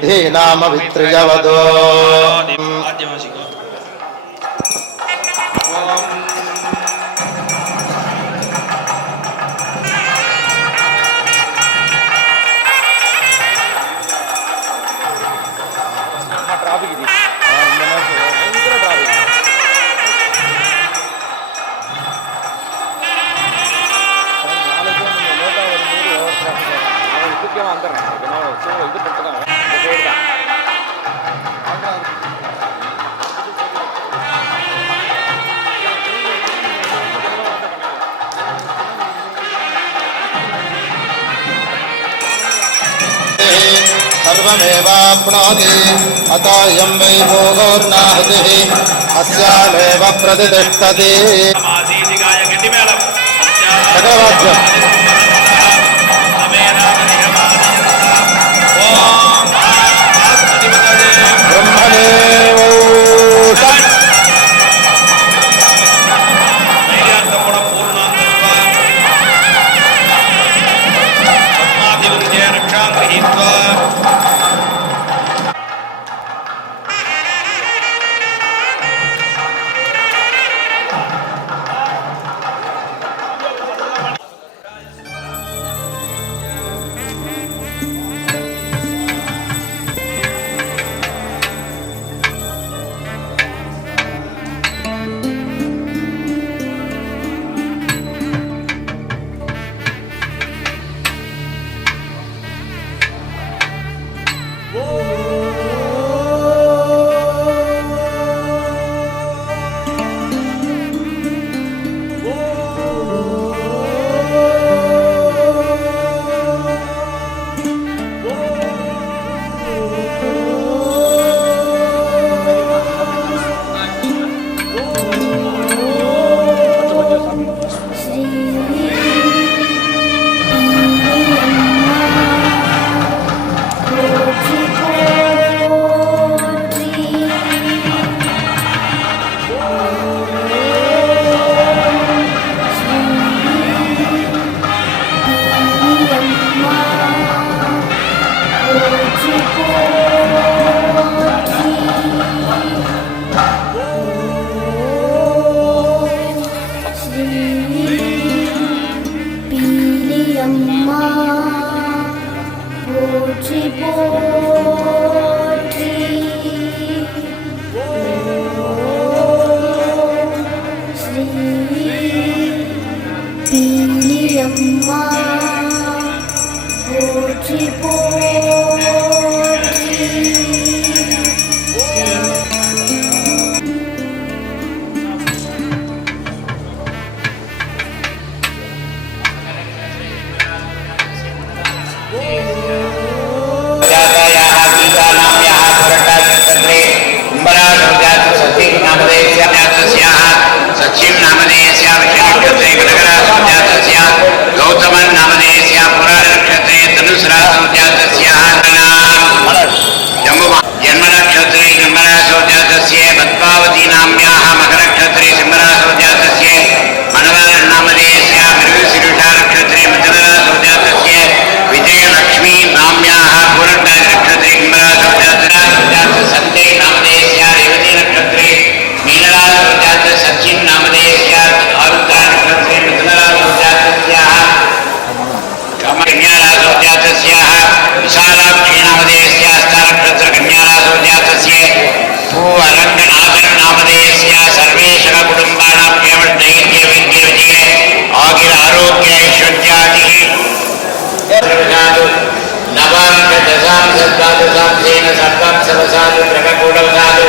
सिद्धीनामवित्रियवदो सर्वमेवाप्नोति अतोऽयं वै भोगोर्नाहतिः अस्यामेव प्रतिष्ठति Oh, oh, oh, oh, oh, సర్వాం సద్వాదశాంశేన సర్వం సవసాలు ద్రగకూడవసాలు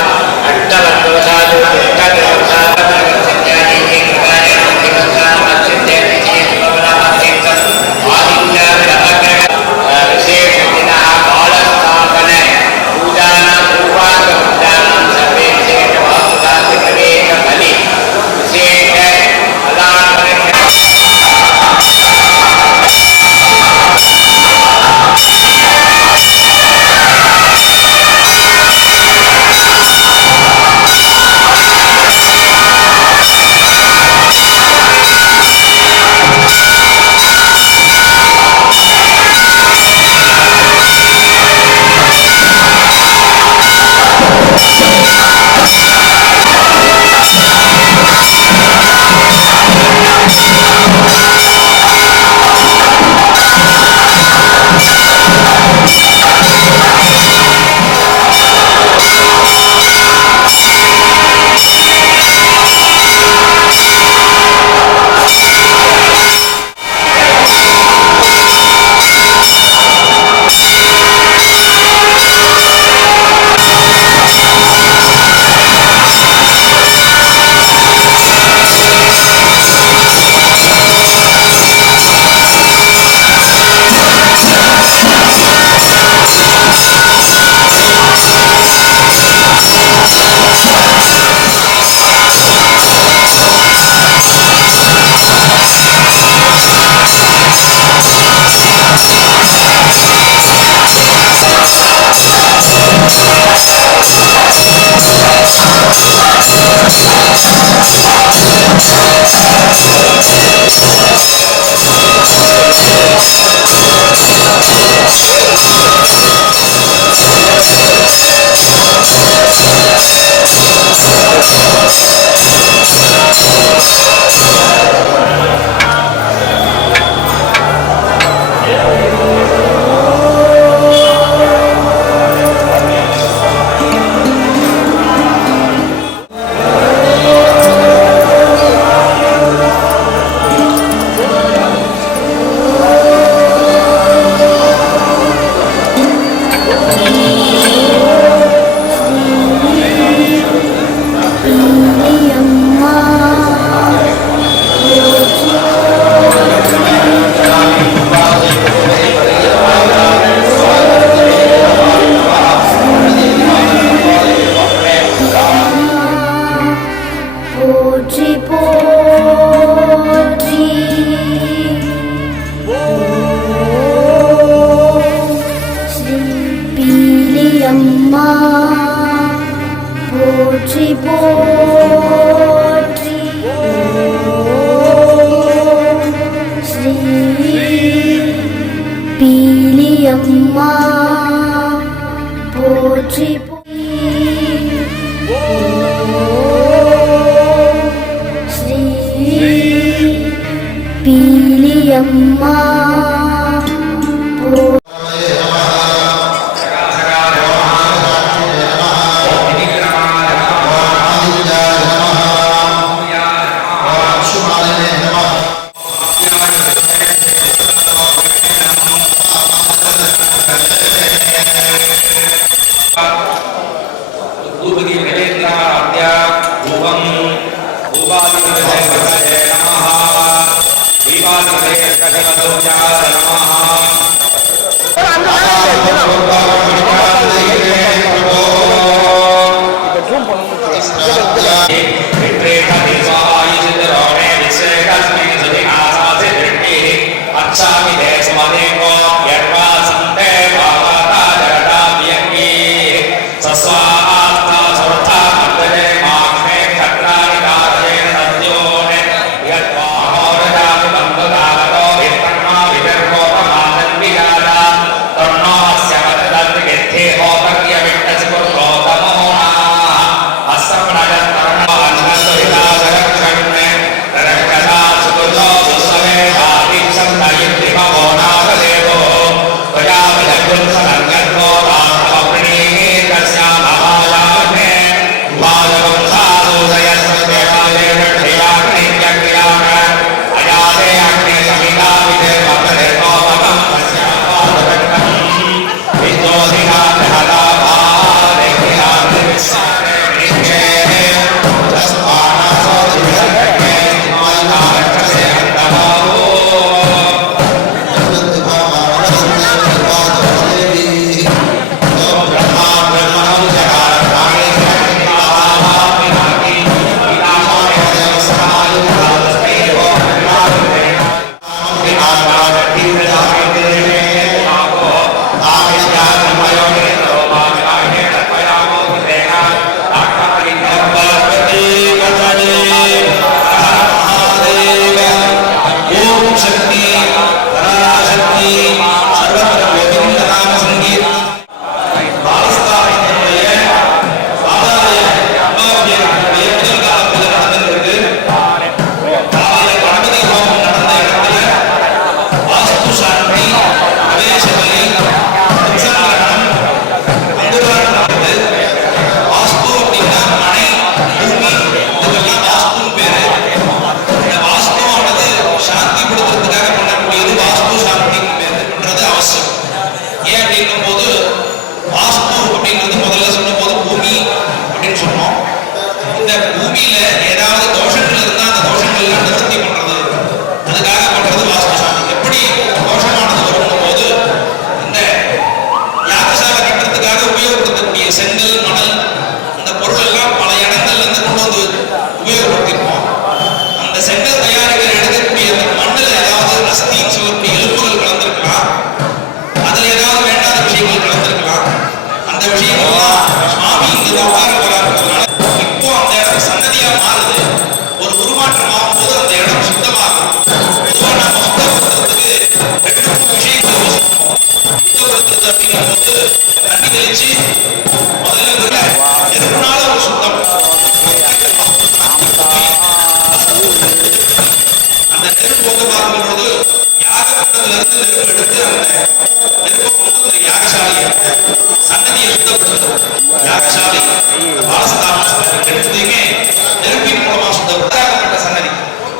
பூமியில ஏதாவது செஞ்சு முதல்ல எதுனால ஒரு சுத்தம்? அந்த நெருப்பு போக பார்க்கும் எடுத்து அந்த நெருப்பு போட்டு ஒரு யாகசாலி சன்னதியை சுத்தப்படுத்தும். யாகசாலி பாலசதாம எடுத்ததுமே நெருப்பின் மூலமா சன்னதி.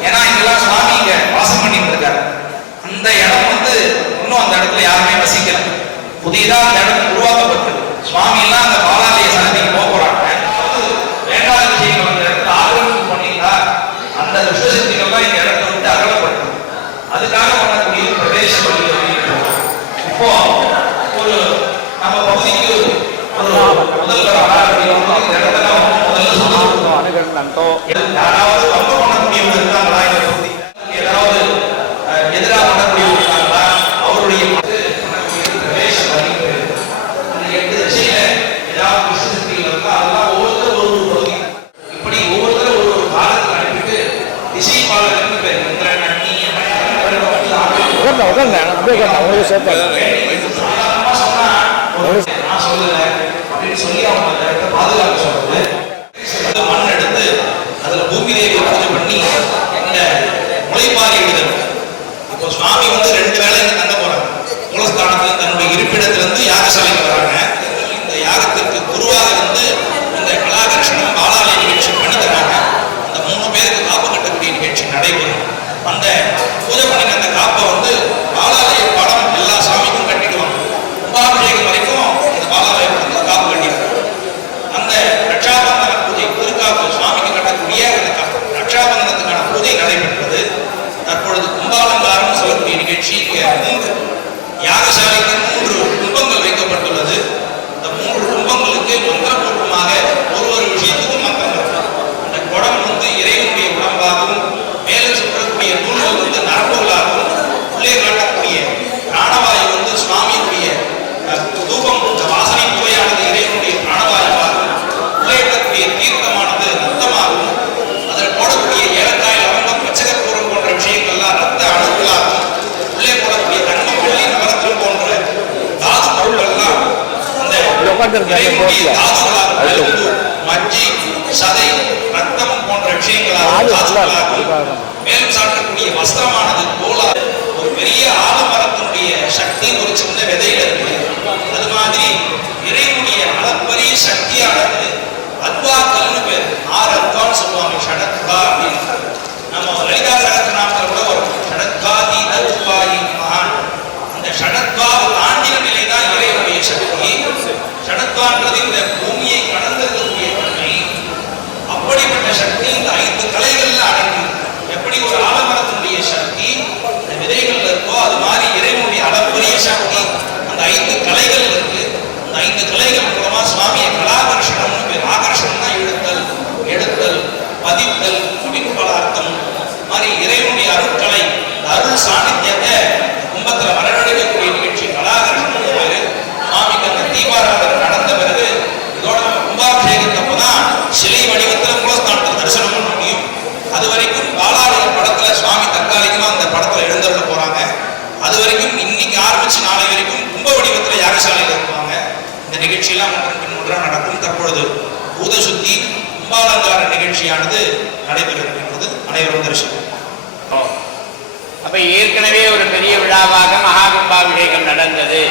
ஏன்னா இதெல்லாம் சுவாமி இங்க வாசம் பண்ணிட்டு இருக்காரு அந்த இடம் வந்து இன்னும் அந்த இடத்துல யாருமே வசிக்கல. புதியதா அந்த இடம் உருவாக்கப்பட்டு சுவாமியெல்லாம் அந்த பாலாலய சன்னதிக்கு போக போறாங்க. அதாவது வேண்டாத விஷயங்கள் அந்த இடத்துல ஆக்கிரமிப்பு பண்ணிட்டா அந்த துஷ்டசக்திகள்லாம் அதுக்காக பண்ணக்கூடிய பிரவேச வழி அப்படின்னு ஒரு நம்ம பகுதிக்கு ஒரு முதல்வராக அப்படின்னு இந்த முதல்ல சொல்லி யாராவது 这个能力是本 தாதுகளாக எலும்பு, மஜ்ஜி சதை ரத்தம் போன்ற விஷயங்களாக தாதுகளாக மேலும் சாட்டக்கூடிய வஸ்திரமானது போலா ஒரு பெரிய ஆலமரத்தினுடைய சக்தி ஒரு சின்ன விதையில இருக்கு அது மாதிரி இறைவனுடைய அளப்பரிய சக்தியானது அத்வாக்கல்னு பேர் ஆறு அத்வான்னு சொல்லுவாங்க ஷடத்வா அப்படின்னு நம்ம லலிதா சகஸ்ரநாமத்தில் கூட வரும் ஷடத்வாதி தத்வாயி மகான் அந்த ஷடத்வாவை தாண்டின நிலை தான் இறைவனுடைய சக்தி ஷடத்வான்றது இந்த பூமியை கடந்திருக்கக்கூடிய தன்மை அப்படிப்பட்ட சக்தி இந்த ஐந்து கலைகள்ல அடங்கி எப்படி ஒரு ஆலமரத்தினுடைய சக்தி இந்த விதைகள்ல இருக்கோ அது மாதிரி இறைவனுடைய அளப்பரிய சக்தி அந்த ஐந்து கலைகள் இருக்கு அந்த ஐந்து கலைகள் மூலமா சுவாமியை கலாகர்ஷணம்னு பேர் ஆகர்ஷணம்னா இழுத்தல் எடுத்தல் பதித்தல் அப்படின்னு பல அர்த்தம் மாதிரி இறைவனுடைய அருட்கலை இந்த அருள் சாநித்தியத்தை கும்பத்துல வரவழைக்கக்கூடிய நிகழ்ச்சி கலாகர்ஷணம்னு பேரு சுவாமிக்கு அந்த தீபாராதனை நடந்த பிறகு இதோட நம்ம கும்பாபிஷேகத்தப்போ தான் சிலை தேவஸ்தானத்தில் தரிசனமும் முடியும். அது வரைக்கும் பாலாலய படத்துல சுவாமி தற்காலிகமா அந்த படத்துல எழுந்தருள போறாங்க. அது வரைக்கும் இன்னைக்கு ஆரம்பிச்சு நாளை வரைக்கும் கும்ப வடிவத்துல யாகசாலையில் இருப்பாங்க. இந்த நிகழ்ச்சியெல்லாம் ஒன்றன் பின் ஒன்றாக நடக்கும். தற்பொழுது பூத சுத்தி கும்பாலங்கார நிகழ்ச்சியானது நடைபெறுகின்றது. அனைவரும் தரிசனம் அப்ப ஏற்கனவே ஒரு பெரிய விழாவாக மகா கும்பாபிஷேகம் நடந்தது.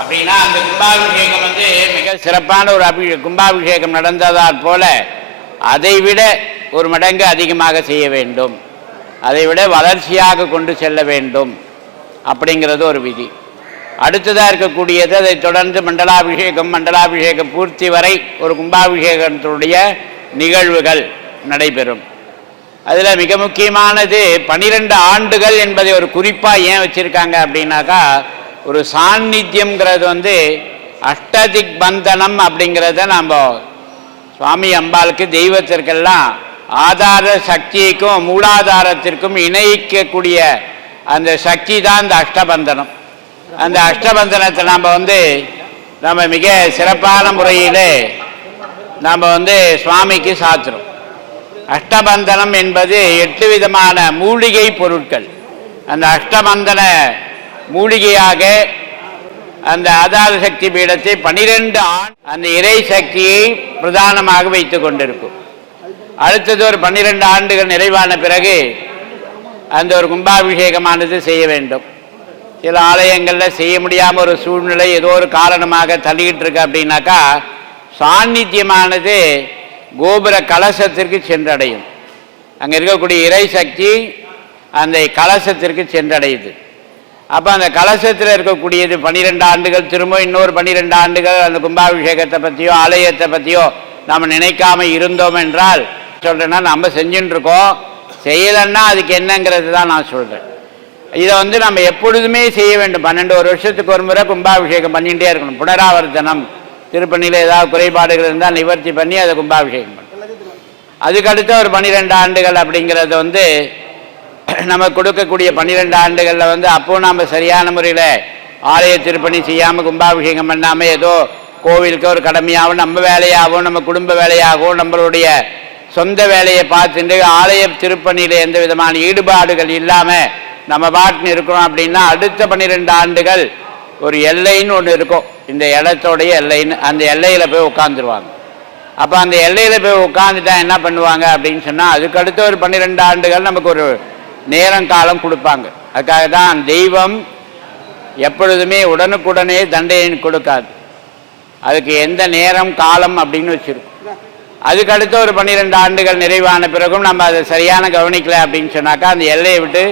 அப்படின்னா அந்த கும்பாபிஷேகம் வந்து மிக சிறப்பான ஒரு அபி கும்பாபிஷேகம் நடந்ததால் போல அதை விட ஒரு மடங்கு அதிகமாக செய்ய வேண்டும். அதை விட வளர்ச்சியாக கொண்டு செல்ல வேண்டும். அப்படிங்கிறது ஒரு விதி. அடுத்ததாக இருக்கக்கூடியது அதை தொடர்ந்து மண்டலாபிஷேகம் மண்டலாபிஷேகம் பூர்த்தி வரை ஒரு கும்பாபிஷேகத்தினுடைய நிகழ்வுகள் நடைபெறும். அதில் மிக முக்கியமானது பனிரெண்டு ஆண்டுகள் என்பதை ஒரு குறிப்பாக ஏன் வச்சுருக்காங்க அப்படின்னாக்கா ஒரு சாநித்தியம்ங்கிறது வந்து அஷ்டதிக் பந்தனம் அப்படிங்கிறத நாம் சுவாமி அம்பாளுக்கு தெய்வத்திற்கெல்லாம் ஆதார சக்திக்கும் மூலாதாரத்திற்கும் இணைக்கக்கூடிய அந்த சக்தி தான் இந்த அஷ்டபந்தனம். அந்த அஷ்டபந்தனத்தை நாம் வந்து நம்ம மிக சிறப்பான முறையில் நாம் வந்து சுவாமிக்கு சாத்துறோம் அஷ்டபந்தனம் என்பது எட்டு விதமான மூலிகை பொருட்கள். அந்த அஷ்டபந்தன மூலிகையாக அந்த ஆதார சக்தி பீடத்தை பனிரெண்டு ஆண் அந்த இறை சக்தியை பிரதானமாக வைத்து கொண்டிருக்கும். அடுத்தது ஒரு பன்னிரெண்டு ஆண்டுகள் நிறைவான பிறகு அந்த ஒரு கும்பாபிஷேகமானது செய்ய வேண்டும். சில ஆலயங்களில் செய்ய முடியாமல் ஒரு சூழ்நிலை ஏதோ ஒரு காரணமாக தள்ளிக்கிட்டு இருக்கு அப்படின்னாக்கா சாநித்தியமானது கோபுர கலசத்திற்கு சென்றடையும். அங்கே இருக்கக்கூடிய இறை சக்தி அந்த கலசத்திற்கு சென்றடையுது. அப்போ அந்த கலசத்தில் இருக்கக்கூடியது பன்னிரெண்டு ஆண்டுகள் திரும்ப இன்னொரு பன்னிரெண்டு ஆண்டுகள் அந்த கும்பாபிஷேகத்தை பற்றியோ ஆலயத்தை பற்றியோ நாம் நினைக்காம இருந்தோம் என்றால் சொல்கிறேன்னா நம்ம செஞ்சுட்டு இருக்கோம் செய்யலைன்னா அதுக்கு என்னங்கிறது தான் நான் சொல்கிறேன் இதை வந்து நம்ம எப்பொழுதுமே செய்ய வேண்டும். பன்னெண்டு ஒரு வருஷத்துக்கு ஒரு முறை கும்பாபிஷேகம் பண்ணிகிட்டே இருக்கணும். புனராவர்த்தனம். திருப்பணியில் ஏதாவது குறைபாடுகள் இருந்தால் நிவர்த்தி பண்ணி அதை கும்பாபிஷேகம் பண்ணணும். அதுக்கடுத்த ஒரு பன்னிரெண்டு ஆண்டுகள் அப்படிங்கிறது வந்து நம்ம கொடுக்கக்கூடிய பன்னிரெண்டு ஆண்டுகளில் வந்து அப்போ நாம் சரியான முறையில் ஆலய திருப்பணி செய்யாமல் கும்பாபிஷேகம் பண்ணாமல் ஏதோ கோவிலுக்கு ஒரு கடமையாகவும் நம்ம வேலையாகவும் நம்ம குடும்ப வேலையாகவும் நம்மளுடைய சொந்த வேலையை பார்த்துட்டு ஆலய திருப்பணியில் எந்த விதமான ஈடுபாடுகள் இல்லாமல் நம்ம பாட்டுன்னு இருக்கிறோம் அப்படின்னா அடுத்த பன்னிரெண்டு ஆண்டுகள் ஒரு எல்லைன்னு ஒன்று இருக்கும். இந்த இடத்தோடைய எல்லைன்னு அந்த எல்லையில் போய் உட்காந்துருவாங்க அப்போ அந்த எல்லையில் போய் உட்காந்துட்டா என்ன பண்ணுவாங்க அப்படின்னு சொன்னால் அதுக்கு அடுத்த ஒரு பன்னிரெண்டு ஆண்டுகள் நமக்கு ஒரு நேரம் காலம் கொடுப்பாங்க. அதுக்காக தான் தெய்வம் எப்பொழுதுமே உடனுக்குடனே தண்டையை கொடுக்காது. அதுக்கு எந்த நேரம் காலம் அப்படின்னு வச்சிருக்கும். அதுக்கு அடுத்த ஒரு பன்னிரெண்டு ஆண்டுகள் நிறைவான பிறகும் நம்ம அதை சரியான கவனிக்கல அப்படின்னு சொன்னாக்கா அந்த எல்லையை விட்டு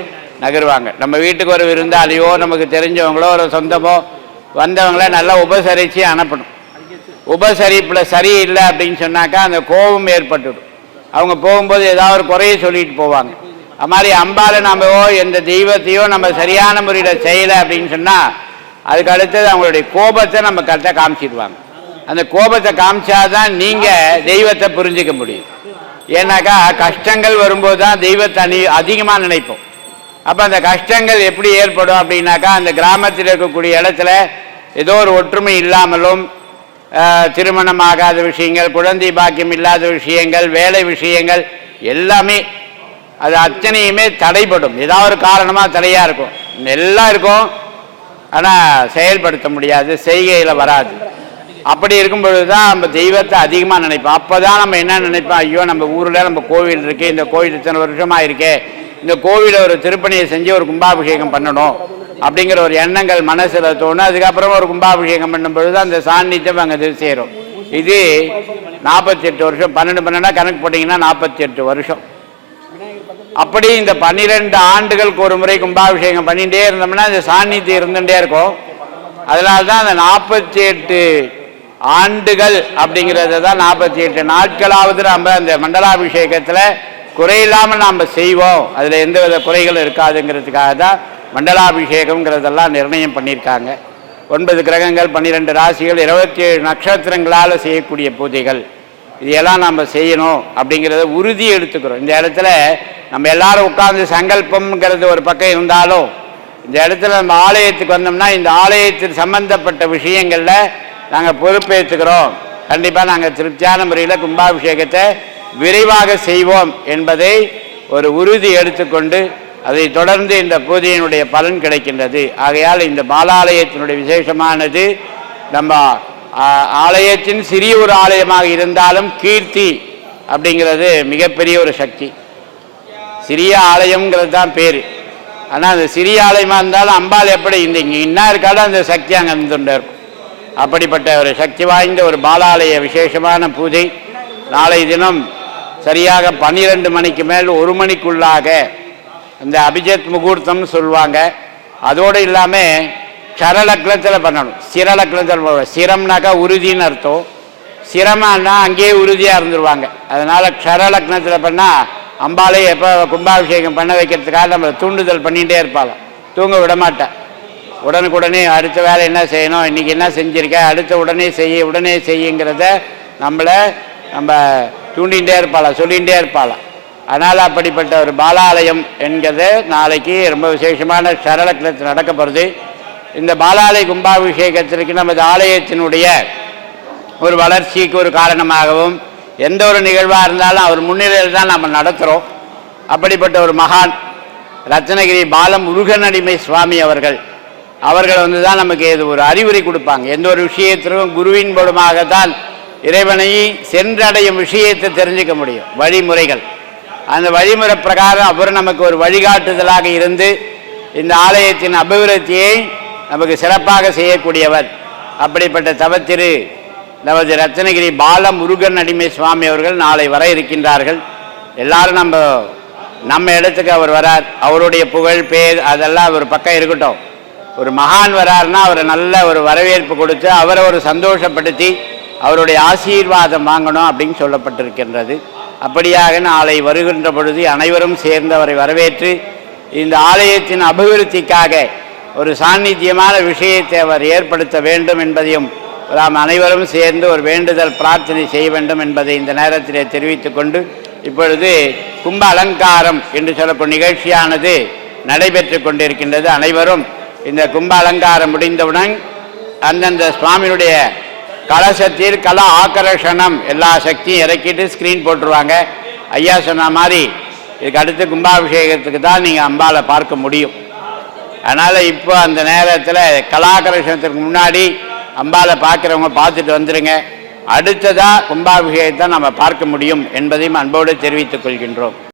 நகருவாங்க. நம்ம வீட்டுக்கு ஒரு விருந்தாளியோ நமக்கு தெரிஞ்சவங்களோ ஒரு சொந்தமோ வந்தவங்கள நல்லா உபசரித்து அனுப்பணும். உபசரிப்பில் சரியில்லை அப்படின்னு சொன்னாக்கா அந்த கோபம் ஏற்பட்டுடும். அவங்க போகும்போது ஏதாவது ஒரு குறைய சொல்லிட்டு போவாங்க. அது மாதிரி அம்பால நாமவோ எந்த தெய்வத்தையோ நம்ம சரியான முறையில் செய்யலை அப்படின்னு சொன்னால் அதுக்கு அடுத்தது அவங்களுடைய கோபத்தை நம்ம கரெக்டாக காமிச்சிடுவாங்க. அந்த கோபத்தை காமிச்சாதான் நீங்கள் தெய்வத்தை புரிஞ்சிக்க முடியும். ஏன்னாக்கா கஷ்டங்கள் வரும்போது தான் தெய்வத்தை அணி அதிகமாக நினைப்போம். அப்போ அந்த கஷ்டங்கள் எப்படி ஏற்படும் அப்படின்னாக்கா அந்த கிராமத்தில் இருக்கக்கூடிய இடத்துல ஏதோ ஒரு ஒற்றுமை இல்லாமலும் திருமணம் திருமணமாகாத விஷயங்கள் குழந்தை பாக்கியம் இல்லாத விஷயங்கள் வேலை விஷயங்கள் எல்லாமே அது அத்தனையுமே தடைப்படும் ஏதாவது ஒரு காரணமாக தடையாக இருக்கும். எல்லாம் இருக்கும். ஆனால் செயல்படுத்த முடியாது. செய்கையில் வராது. அப்படி இருக்கும் பொழுது தான் நம்ம தெய்வத்தை அதிகமாக நினைப்போம். அப்போ தான் நம்ம என்ன நினைப்போம்? ஐயோ நம்ம ஊரில் நம்ம கோவில் இருக்குது இந்த கோவில் இத்தனை வருஷமாக இருக்கே இந்த கோவிலை ஒரு திருப்பணியை செஞ்சு ஒரு கும்பாபிஷேகம் பண்ணணும் அப்படிங்கிற ஒரு எண்ணங்கள் மனசில் தோணும். அதுக்கப்புறம் ஒரு கும்பாபிஷேகம் பண்ணும் பொழுது அந்த சாநித்தியம் அங்கே இது சேரும். இது நாற்பத்தி எட்டு வருஷம் பன்னெண்டு பன்னெண்டாக கணக்கு போட்டிங்கன்னா நாற்பத்தி எட்டு வருஷம். அப்படி இந்த பன்னிரெண்டு ஆண்டுகளுக்கு ஒரு முறை கும்பாபிஷேகம் பண்ணிகிட்டே இருந்தோம்னா இந்த சாநித்தியம் இருந்துகிட்டே இருக்கும். அதனால தான் அந்த நாற்பத்தி எட்டு ஆண்டுகள் அப்படிங்கிறத தான் நாற்பத்தி எட்டு நாட்களாவது நம்ம அந்த மண்டலாபிஷேகத்தில் குறையில்லாமல் நாம் செய்வோம். அதில் எந்த வித குறைகளும் இருக்காதுங்கிறதுக்காக தான் மண்டலாபிஷேகம்ங்கிறதெல்லாம் நிர்ணயம் பண்ணியிருக்காங்க. ஒன்பது கிரகங்கள் பன்னிரெண்டு ராசிகள் இருபத்தி ஏழு நட்சத்திரங்களால் செய்யக்கூடிய பூஜைகள். இதையெல்லாம் நம்ம செய்யணும் அப்படிங்கிறத உறுதி எடுத்துக்கிறோம். இந்த இடத்துல நம்ம எல்லாரும் உட்கார்ந்து சங்கல்பம்ங்கிறது ஒரு பக்கம் இருந்தாலும் இந்த இடத்துல நம்ம ஆலயத்துக்கு வந்தோம்னா இந்த ஆலயத்தில் சம்பந்தப்பட்ட விஷயங்களில் நாங்கள் பொறுப்பேற்றுக்கிறோம் கண்டிப்பாக நாங்கள் திருப்தியான முறையில் கும்பாபிஷேகத்தை விரைவாக செய்வோம் என்பதை ஒரு உறுதி எடுத்துக்கொண்டு அதை தொடர்ந்து இந்த பூஜையினுடைய பலன் கிடைக்கின்றது. ஆகையால் இந்த பாலாலயத்தினுடைய விசேஷமானது நம்ம ஆலயத்தின் சிறிய ஒரு ஆலயமாக இருந்தாலும் கீர்த்தி அப்படிங்கிறது மிகப்பெரிய ஒரு சக்தி. சிறிய ஆலயம்ங்கிறது தான் பேர். ஆனால் அந்த சிறிய ஆலயமாக இருந்தாலும் அம்பாள் எப்படி இந்த இங்கே இன்னா இருக்காலும் அந்த சக்தி அங்கே இருந்துட்டு இருக்கும். அப்படிப்பட்ட ஒரு சக்தி வாய்ந்த ஒரு பாலாலய விசேஷமான பூஜை. நாளை தினம் சரியாக பன்னிரெண்டு மணிக்கு மேல் ஒரு மணிக்குள்ளாக இந்த அபிஜித் முகூர்த்தம்னு சொல்லுவாங்க. அதோடு இல்லாமல் சரலக்னத்தில் பண்ணணும். சிரலக்னத்தில் சிரம்னாக்கா உறுதின்னு அர்த்தம். சிரமானா அங்கேயே உறுதியாக இருந்துருவாங்க. அதனால் க்ஷரலக்னத்தில் பண்ணால் அம்பாலே எப்போ கும்பாபிஷேகம் பண்ண வைக்கிறதுக்காக நம்மளை தூண்டுதல் பண்ணிகிட்டே இருப்பாளாம். தூங்க விட மாட்டேன் உடனுக்குடனே அடுத்த வேலை என்ன செய்யணும் இன்றைக்கி என்ன செஞ்சுருக்க அடுத்த உடனே செய்ய உடனே செய்யுங்கிறத நம்மளை நம்ம தூண்டிகிட்டே இருப்பாளாம் சொல்லிகிட்டே இருப்பாளாம். அதனால் அப்படிப்பட்ட ஒரு பாலாலயம் என்கிறது நாளைக்கு ரொம்ப விசேஷமான சரளக்கிழத்து நடக்க போகிறது இந்த பாலாலய கும்பாபிஷேகத்திற்கு நமது ஆலயத்தினுடைய ஒரு வளர்ச்சிக்கு ஒரு காரணமாகவும் எந்த ஒரு நிகழ்வாக இருந்தாலும் அவர் முன்னிலையில் தான் நம்ம நடத்துகிறோம் அப்படிப்பட்ட ஒரு மகான் ரத்னகிரி பாலம் முருகனடிமை சுவாமி அவர்கள். அவர்கள் வந்து தான் நமக்கு இது ஒரு அறிவுரை கொடுப்பாங்க. எந்த ஒரு விஷயத்திலும் குருவின் மூலமாகத்தான் இறைவனை சென்றடையும் விஷயத்தை தெரிஞ்சுக்க முடியும். வழிமுறைகள். அந்த வழிமுறை பிரகாரம் அவர் நமக்கு ஒரு வழிகாட்டுதலாக இருந்து இந்த ஆலயத்தின் அபிவிருத்தியை நமக்கு சிறப்பாக செய்யக்கூடியவர். அப்படிப்பட்ட தவத்திரு நமது ரத்னகிரி பால முருகன் அடிமை சுவாமி அவர்கள் நாளை வர இருக்கின்றார்கள். எல்லாரும் நம்ம நம்ம இடத்துக்கு அவர் வரார். அவருடைய புகழ் பேர் அதெல்லாம் ஒரு பக்கம் இருக்கட்டும். ஒரு மகான் வராருன்னா அவரை நல்ல ஒரு வரவேற்பு கொடுத்து அவரை ஒரு சந்தோஷப்படுத்தி அவருடைய ஆசீர்வாதம் வாங்கணும் அப்படின்னு சொல்லப்பட்டிருக்கின்றது. அப்படியாக நாளை வருகின்ற பொழுது அனைவரும் சேர்ந்து அவரை வரவேற்று இந்த ஆலயத்தின் அபிவிருத்திக்காக ஒரு சாநித்தியமான விஷயத்தை அவர் ஏற்படுத்த வேண்டும் என்பதையும் நாம் அனைவரும் சேர்ந்து ஒரு வேண்டுதல் பிரார்த்தனை செய்ய வேண்டும் என்பதை இந்த நேரத்திலே தெரிவித்து கொண்டு இப்பொழுது கும்ப அலங்காரம் என்று சொல்லக்கூடிய நிகழ்ச்சியானது நடைபெற்று கொண்டிருக்கின்றது. அனைவரும் இந்த கும்ப அலங்காரம் முடிந்தவுடன் அந்தந்த சுவாமியினுடைய கலசத்தில் கல ஆக்கர்ஷணம் எல்லா சக்தியும் இறக்கிட்டு ஸ்க்ரீன் போட்டுருவாங்க. ஐயா சொன்ன மாதிரி இதுக்கு அடுத்து கும்பாபிஷேகத்துக்கு தான் நீங்கள் அம்பாவை பார்க்க முடியும். அதனால் இப்போ அந்த நேரத்தில் கலாகர்ஷணத்துக்கு முன்னாடி அம்பாவை பார்க்குறவங்க பார்த்துட்டு வந்துடுங்க அடுத்ததாக கும்பாபிஷேகத்தை நம்ம பார்க்க முடியும் என்பதையும் அன்போடு தெரிவித்துக் கொள்கின்றோம்.